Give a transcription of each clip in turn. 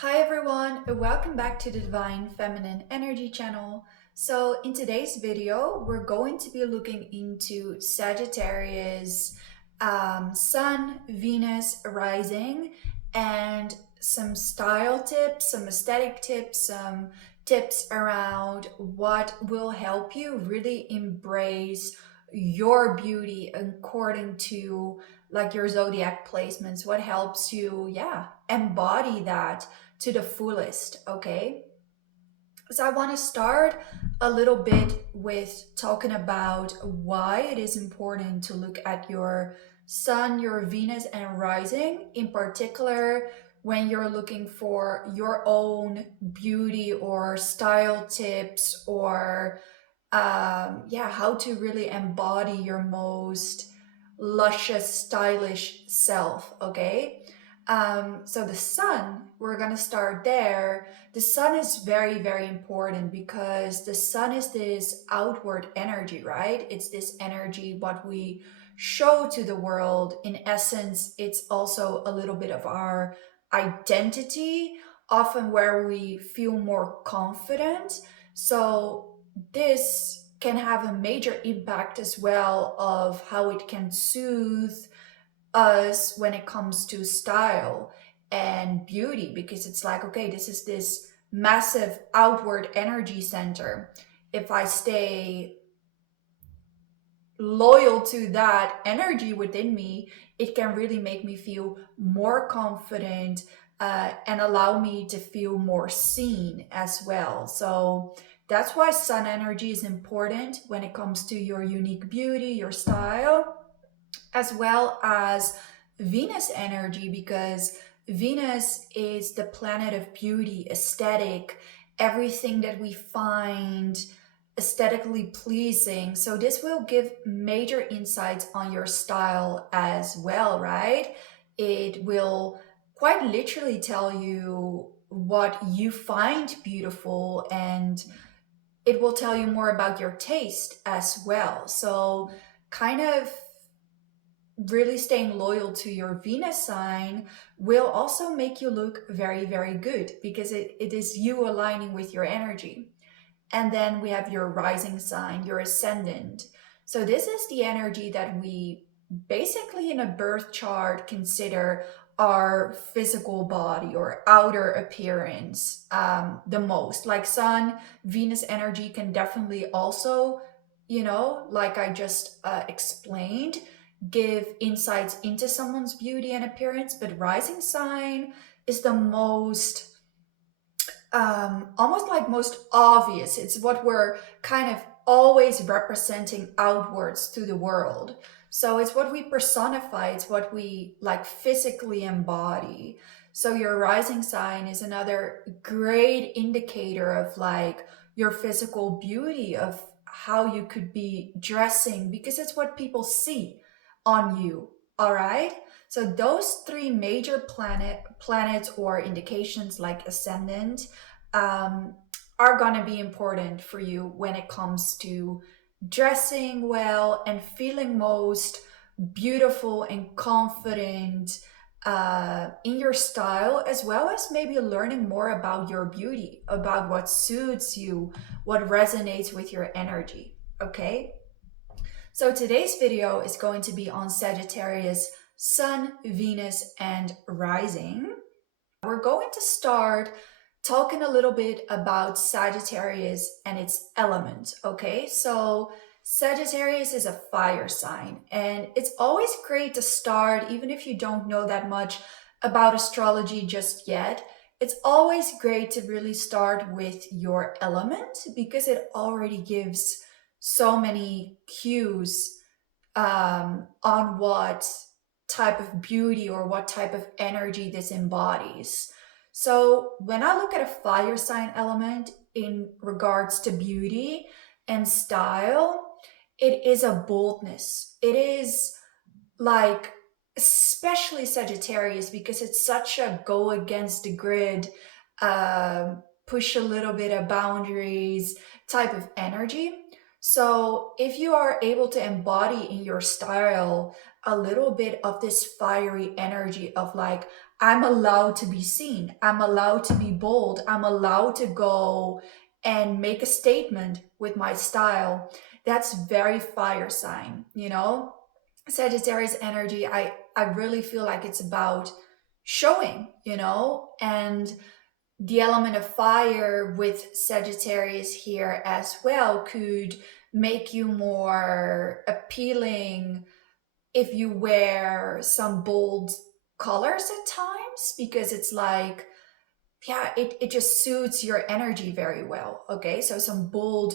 Hi everyone, welcome back to the Divine Feminine Energy channel. So in today's video, we're going to be looking into Sagittarius, Sun, Venus, rising, and some style tips, some aesthetic tips, some tips around what will help you really embrace your beauty according to like your zodiac placements, what helps you, embody that to the fullest, okay? So I want to start a little bit with talking about why it is important to look at your sun, your Venus, and rising, in particular when you're looking for your own beauty or style tips or how to really embody your most luscious, stylish self, okay? So the sun, we're gonna start there. The sun is very, very important because the sun is this outward energy, right? It's this energy, what we show to the world. In essence, it's also a little bit of our identity, often where we feel more confident. So this can have a major impact as well of how it can soothe us when it comes to style and beauty, because it's like, okay, this is this massive outward energy center. If I stay loyal to that energy within me, it can really make me feel more confident, and allow me to feel more seen as well. So that's why sun energy is important when it comes to your unique beauty, your style, as well as Venus energy, because Venus is the planet of beauty, aesthetic, everything that we find aesthetically pleasing. So this will give major insights on your style as well, right? It will quite literally tell you what you find beautiful, and it will tell you more about your taste as well. So kind of really staying loyal to your Venus sign will also make you look very, very good, because it is you aligning with your energy. And then we have your rising sign, your ascendant. So this is the energy that we basically in a birth chart consider our physical body or outer appearance, the most. Like sun, Venus energy can definitely also, like I just explained, give insights into someone's beauty and appearance. But rising sign is the most almost like most obvious. It's what we're kind of always representing outwards to the world. So it's what we personify, it's what we like physically embody. So your rising sign is another great indicator of like your physical beauty, of how you could be dressing, because it's what people see on you. All right. So those three major planets or indications like ascendant, um, are going to be important for you when it comes to dressing well and feeling most beautiful and confident in your style, as well as maybe learning more about your beauty, about what suits you, what resonates with your energy. Okay. So today's video is going to be on Sagittarius, Sun, Venus, and Rising. We're going to start talking a little bit about Sagittarius and its element, okay? So Sagittarius is a fire sign, and it's always great to start, even if you don't know that much about astrology just yet. It's always great to really start with your element, because it already gives so many cues on what type of beauty or what type of energy this embodies. So when I look at a fire sign element in regards to beauty and style, it is a boldness. It is like, especially Sagittarius, because it's such a go against the grid, push a little bit of boundaries type of energy. So if you are able to embody in your style a little bit of this fiery energy of like, I'm allowed to be seen. I'm allowed to be bold. I'm allowed to go and make a statement with my style. That's very fire sign, you know? Sagittarius energy, I really feel like it's about showing, you know? And the element of fire with Sagittarius here as well could make you more appealing if you wear some bold colors at times, because it's like, yeah, it just suits your energy very well. Okay, so some bold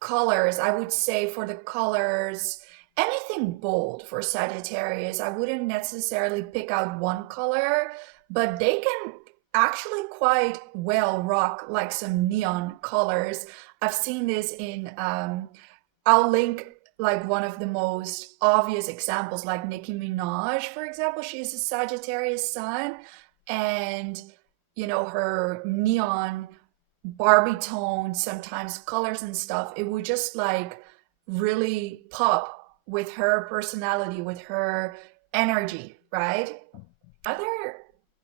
colors, I would say for the colors, anything bold for Sagittarius. I wouldn't necessarily pick out one color, but they can actually quite well rock like some neon colors. I've seen this in I'll link like one of the most obvious examples, like Nicki Minaj, for example. She's a Sagittarius sun, and you know, her neon Barbie tone, sometimes colors and stuff, it would just like really pop with her personality, with her energy, right? Other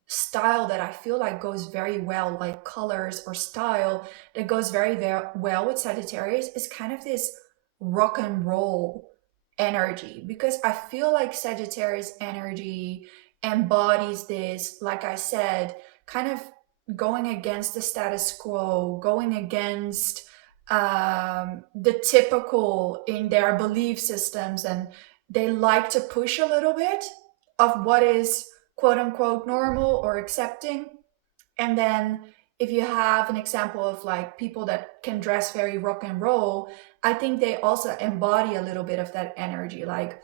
style that I feel like goes very well, like colors or style that goes well with Sagittarius, is kind of this rock and roll energy, because I feel like Sagittarius energy embodies this, like I said, kind of going against the status quo, going against the typical in their belief systems, and they like to push a little bit of what is quote unquote normal or accepting. And then if you have an example of like people that can dress very rock and roll, I think they also embody a little bit of that energy. Like,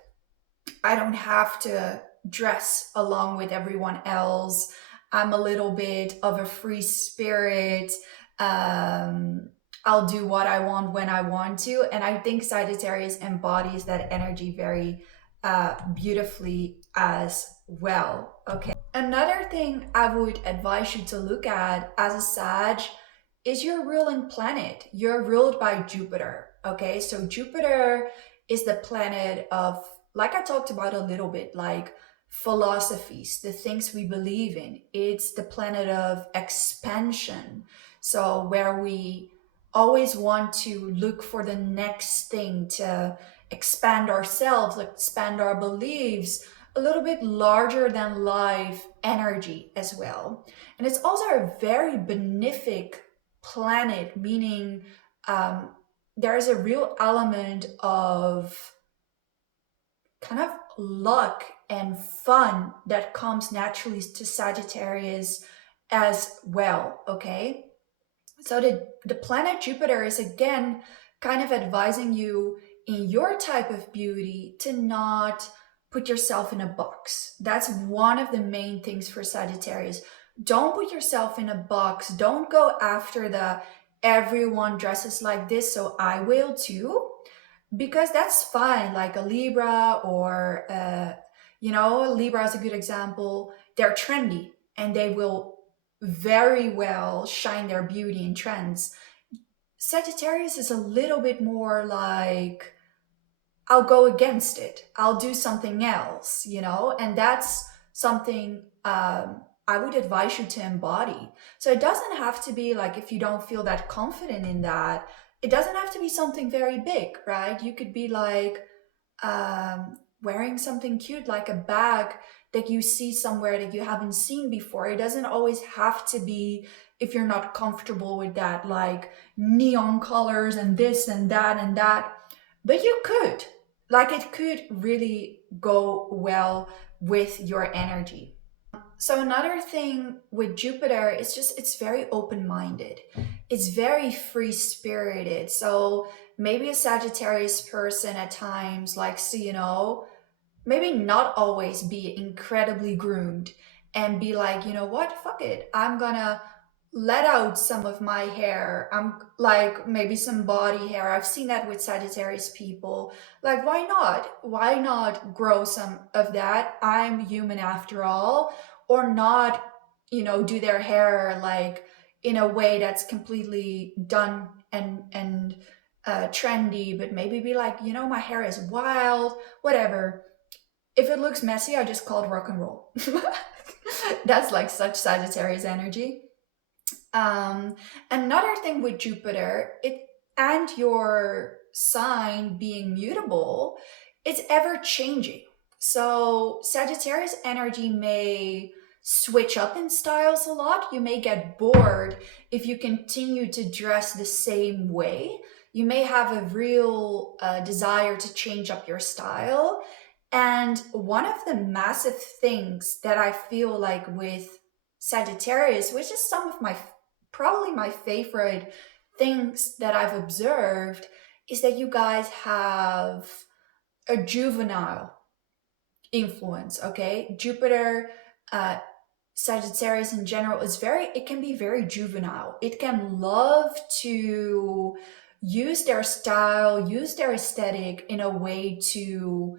I don't have to dress along with everyone else. I'm a little bit of a free spirit. Um, I'll do what I want when I want to. And I think Sagittarius embodies that energy very beautifully as well. Okay. Another thing I would advise you to look at as a Sag is your ruling planet. You're ruled by Jupiter. Okay. So Jupiter is the planet of, like I talked about a little bit, like philosophies, the things we believe in. It's the planet of expansion. So, where we always want to look for the next thing to expand ourselves, expand our beliefs, a little bit larger than life energy as well. And it's also a very benefic planet, meaning um, there's a real element of kind of luck and fun that comes naturally to Sagittarius as well, okay? So the planet Jupiter is again kind of advising you in your type of beauty to not put yourself in a box. That's one of the main things for Sagittarius. Don't put yourself in a box. Don't go after the everyone dresses like this, so I will too, because that's fine. Like a Libra or you know, Libra is a good example. They're trendy and they will very well shine their beauty in trends. Sagittarius is a little bit more like, I'll go against it, I'll do something else, you know, and that's something I would advise you to embody. So it doesn't have to be like, if you don't feel that confident in that, it doesn't have to be something very big, right? You could be like wearing something cute, like a bag that you see somewhere that you haven't seen before. It doesn't always have to be, if you're not comfortable with that, like neon colors and this and that and that. But you could, like, it could really go well with your energy. So another thing with Jupiter is just, it's very open-minded. It's very free-spirited. So maybe a Sagittarius person at times likes to, you know, maybe not always be incredibly groomed and be like, you know what, fuck it, I'm gonna let out some of my hair. I'm like, maybe some body hair. I've seen that with Sagittarius people. Like, why not grow some of that? I'm human after all. Or not, you know, do their hair like in a way that's completely done and trendy, but maybe be like, you know, my hair is wild, whatever. If it looks messy, I just call it rock and roll. That's like such Sagittarius energy. Um, Another thing with Jupiter, it and your sign being mutable, it's ever changing. So Sagittarius energy may switch up in styles a lot. You may get bored if you continue to dress the same way. You may have a real desire to change up your style. And one of the massive things that I feel like with Sagittarius, which is some of my probably my favorite things that I've observed, is that you guys have a juvenile influence. Okay, Jupiter, uh, Sagittarius in general is it can be very juvenile. It can love to use their style, use their aesthetic in a way to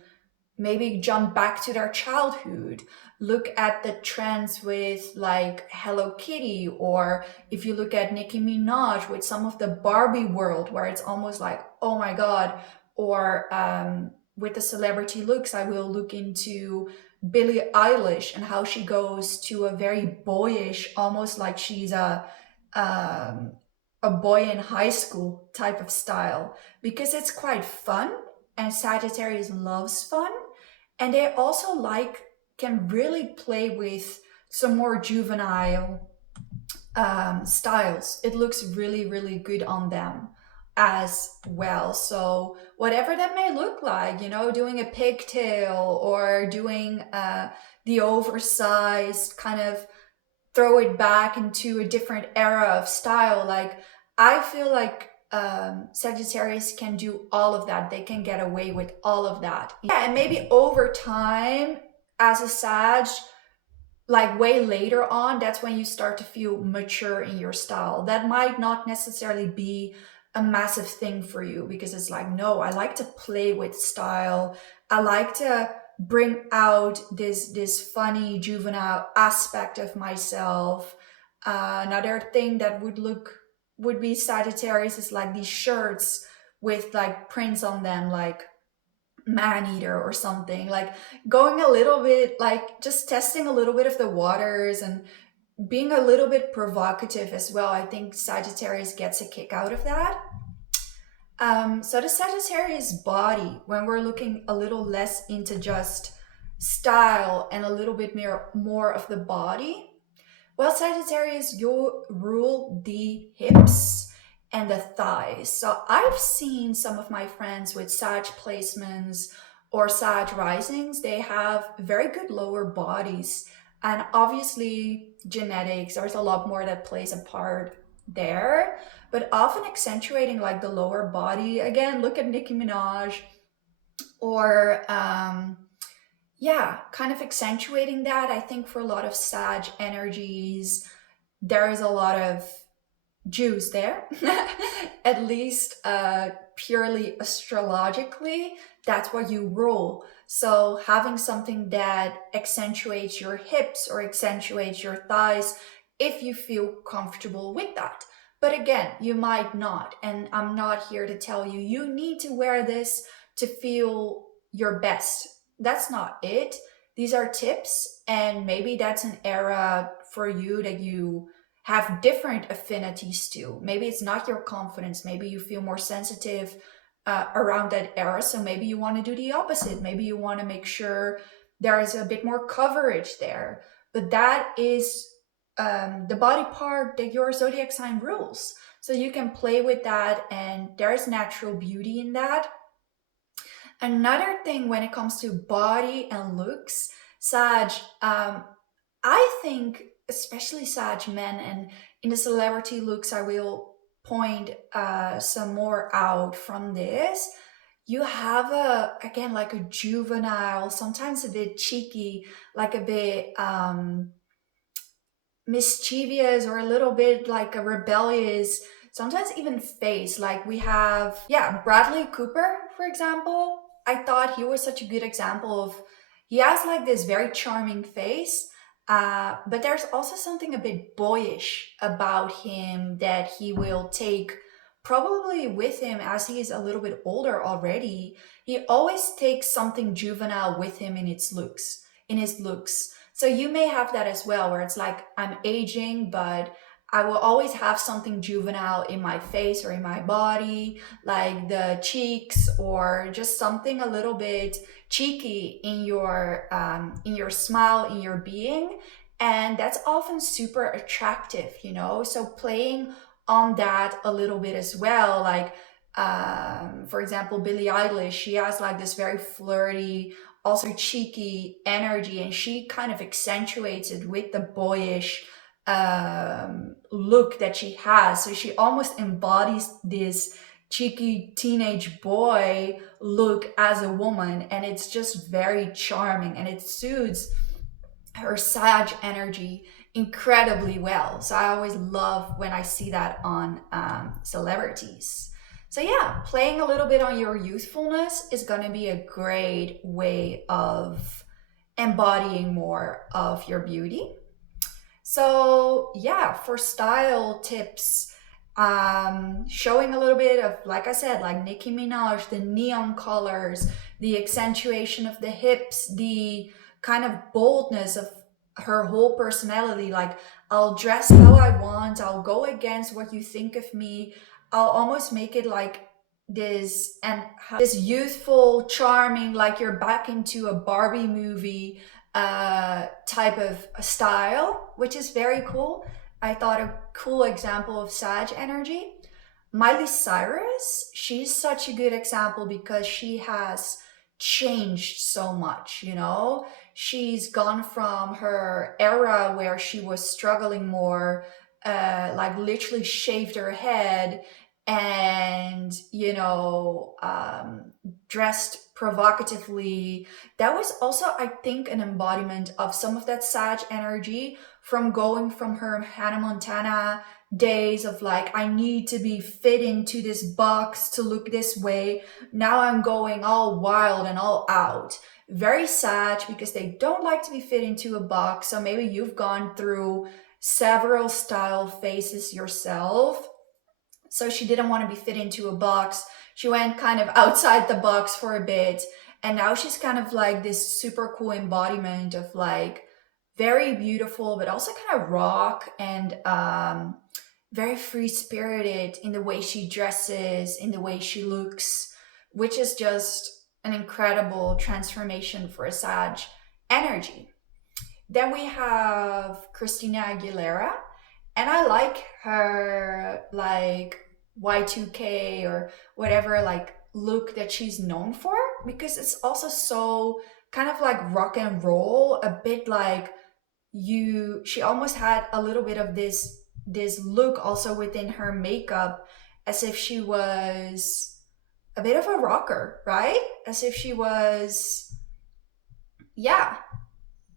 maybe jump back to their childhood, look at the trends with like Hello Kitty, or if you look at Nicki Minaj with some of the Barbie world where it's almost like, oh my god, or with the celebrity looks, I will look into Billie Eilish and how she goes to a very boyish, almost like she's um, a boy in high school type of style, because it's quite fun, and Sagittarius loves fun, and they also like can really play with some more juvenile styles. It looks really, really good on them as well. So whatever that may look like, doing a pigtail or doing the oversized kind of throw it back into a different era of style. Like I feel like Sagittarius can do all of that. They can get away with all of that. Yeah, and maybe over time as a Sag, like way later on, that's when you start to feel mature in your style. That might not necessarily be a massive thing for you, because it's like, no, I like to play with style. I like to bring out this funny juvenile aspect of myself. Another thing that would be Sagittarius is like these shirts with like prints on them, like man eater or something, like going a little bit, like just testing a little bit of the waters and being a little bit provocative as well. I think Sagittarius gets a kick out of that. So the Sagittarius body, when we're looking a little less into just style and a little bit more of the body, well, Sagittarius, you rule the hips and the thighs. So I've seen some of my friends with Sag placements or Sag risings, they have very good lower bodies. And obviously, genetics, there's a lot more that plays a part there. But often accentuating like the lower body. Again, look at Nicki Minaj, or yeah, kind of accentuating that. I think for a lot of Sag energies, there is a lot of Jews there, at least purely astrologically, that's what you rule. So having something that accentuates your hips or accentuates your thighs, if you feel comfortable with that. But again, you might not. And I'm not here to tell you, you need to wear this to feel your best. That's not it. These are tips. And maybe that's an era for you that you have different affinities to. Maybe it's not your confidence. Maybe you feel more sensitive around that era. So maybe you want to do the opposite. Maybe you want to make sure there is a bit more coverage there. But that is the body part that your zodiac sign rules. So you can play with that, and there's natural beauty in that. Another thing when it comes to body and looks, Sag, I think especially Sag men, and in the celebrity looks, I will point some more out from this. You have again, like a juvenile, sometimes a bit cheeky, like a bit mischievous, or a little bit like a rebellious, sometimes even face. Like we have, yeah, Bradley Cooper, for example. I thought he was such a good example of, he has like this very charming face, but there's also something a bit boyish about him that he will take probably with him as he is a little bit older already. He always takes something juvenile with him in his looks. So you may have that as well, where it's like I'm aging, but I will always have something juvenile in my face or in my body, like the cheeks, or just something a little bit cheeky in your smile, in your being, and that's often super attractive, you know. So playing on that a little bit as well, like for example, Billie Eilish, she has like this very flirty, also cheeky energy, and she kind of accentuates it with the boyish look that she has. So she almost embodies this cheeky teenage boy look as a woman, and it's just very charming, and it suits her Sag energy incredibly well. So I always love when I see that on celebrities. So yeah, playing a little bit on your youthfulness is going to be a great way of embodying more of your beauty. So yeah, for style tips, showing a little bit of, like I said, like Nicki Minaj, the neon colors, the accentuation of the hips, the kind of boldness of her whole personality. Like, I'll dress how I want, I'll go against what you think of me, I'll almost make it like this, and this youthful, charming, like you're back into a Barbie movie type of style, which is very cool. I thought a cool example of Sag energy. Miley Cyrus, she's such a good example because she has changed so much, you know? She's gone from her era where she was struggling more, like literally shaved her head and, dressed provocatively. That was also, I think, an embodiment of some of that Sag energy from going from her Hannah Montana days of like, I need to be fit into this box to look this way. Now I'm going all wild and all out. Very Sag, because they don't like to be fit into a box. So maybe you've gone through several style phases yourself. So she didn't want to be fit into a box. She went kind of outside the box for a bit. And now she's kind of like this super cool embodiment of like very beautiful, but also kind of rock and very free spirited in the way she dresses, in the way she looks, which is just an incredible transformation for a Sag energy. Then we have Christina Aguilera, and I like her like Y2K or whatever like look that she's known for, because it's also so kind of like rock and roll, a bit like she almost had a little bit of this look also within her makeup, as if she was a bit of a rocker, right? As if she was, yeah,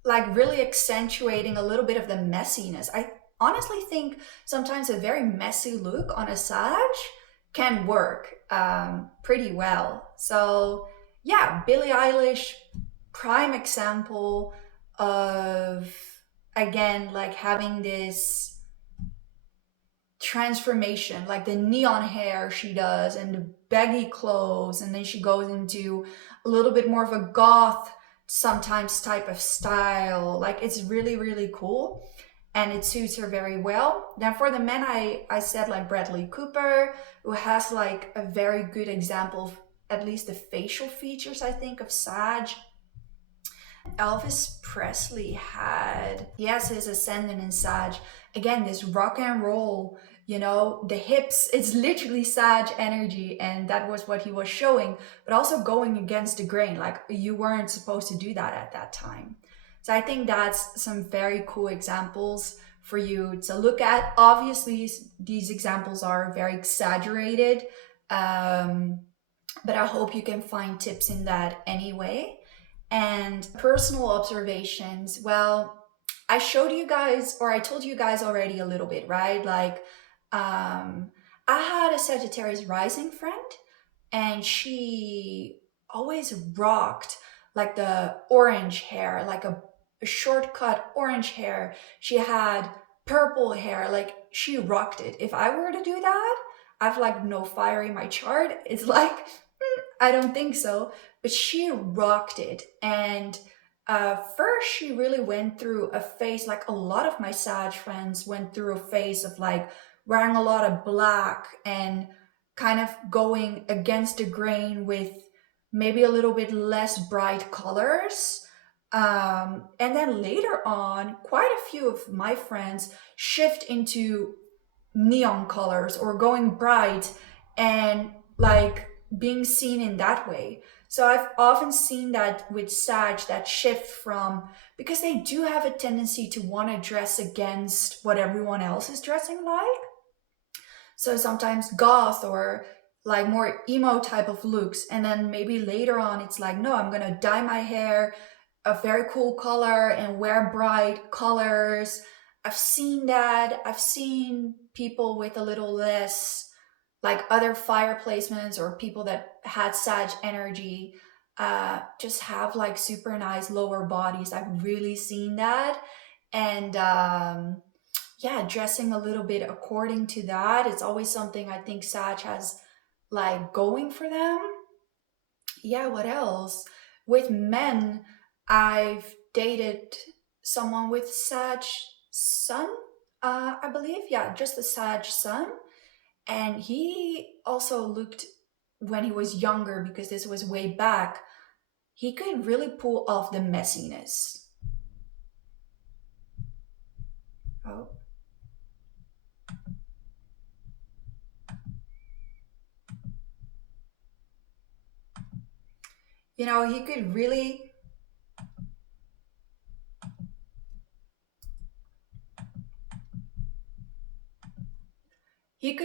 like really accentuating a little bit of the messiness. I honestly think sometimes a very messy look on a Sag can work pretty well. So yeah, Billie Eilish, prime example of, again, like having this transformation, like the neon hair she does and the baggy clothes, and then she goes into a little bit more of a goth sometimes type of style. Like, it's really really cool, and it suits her very well. Then for the men, I said like Bradley Cooper, who has like a very good example of at least the facial features, I think, of Sag. Elvis Presley he has his ascendant in Sag. Again, this rock and roll, the hips, it's literally Sag energy, and that was what he was showing, but also going against the grain. Like, you weren't supposed to do that at that time. So I think that's some very cool examples for you to look at. Obviously, these examples are very exaggerated, but I hope you can find tips in that anyway. And personal observations, well, I showed you guys, or I told you guys already a little bit, right? Like, I had a Sagittarius rising friend, and she always rocked like the orange hair, like a shortcut orange hair. She had purple hair, like she rocked it. If I were to do that, I've like no fire in my chart. It's like, I don't think so. But she rocked it. And first she really went through a phase, like a lot of my Sag friends went through a phase of like wearing a lot of black and kind of going against the grain with maybe a little bit less bright colors. And then later on, quite a few of my friends shift into neon colors or going bright and like being seen in that way. So I've often seen that with Sag, that shift from, because they do have a tendency to want to dress against what everyone else is dressing like. So sometimes goth or like more emo type of looks. And then maybe later on, it's like, no, I'm going to dye my hair a very cool color and wear bright colors. I've seen that. I've seen people with a little less, like other fire placements or people that had Sag energy, just have like super nice lower bodies. I've really seen that. And yeah, dressing a little bit according to that. It's always something I think Sag has like going for them. Yeah, what else? With men, I've dated someone with Sag sun, I believe. Yeah, just the Sag sun. And he also looked, when he was younger, because this was way back, he could really pull off the messiness. Oh, you know, he could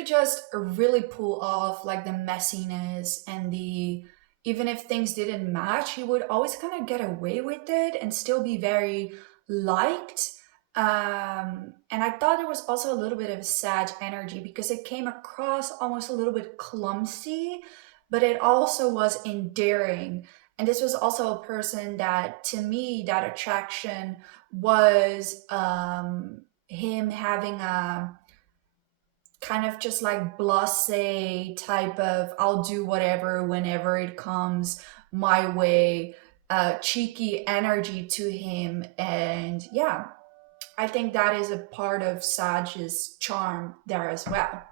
just really pull off like the messiness and the, even if things didn't match, he would always kind of get away with it and still be very liked. And I thought there was also a little bit of Sag energy because it came across almost a little bit clumsy, but it also was endearing. And this was also a person that, to me, that attraction was him having a kind of just like blase type of I'll do whatever whenever it comes my way, cheeky energy to him. And yeah, I think that is a part of Sag's charm there as well.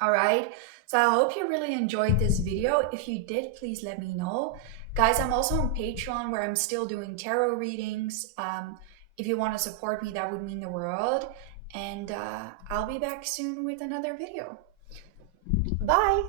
All right. So I hope you really enjoyed this video. If you did, please let me know. Guys, I'm also on Patreon where I'm still doing tarot readings. If you want to support me, that would mean the world. And I'll be back soon with another video. Bye.